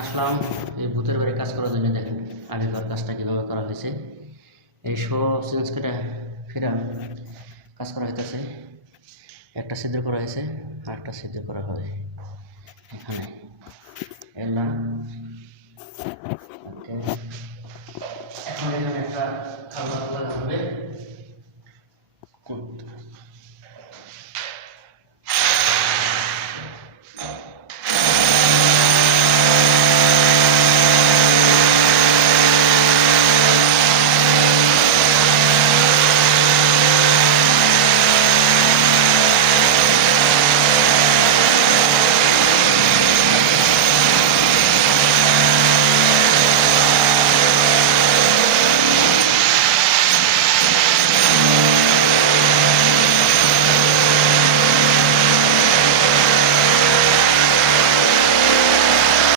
আসলাম এই ভূতের বাড়ি কাজ করার জন্য। দেখেন আগেকার কাজটা কীভাবে করা হয়েছে। এই সব চেঞ্জ করে ফেরা কাজ করা হইতেছে। একটা ছিদ্র করা হয়েছে আর একটা ছিদ্র করা হয় এখানে। এলা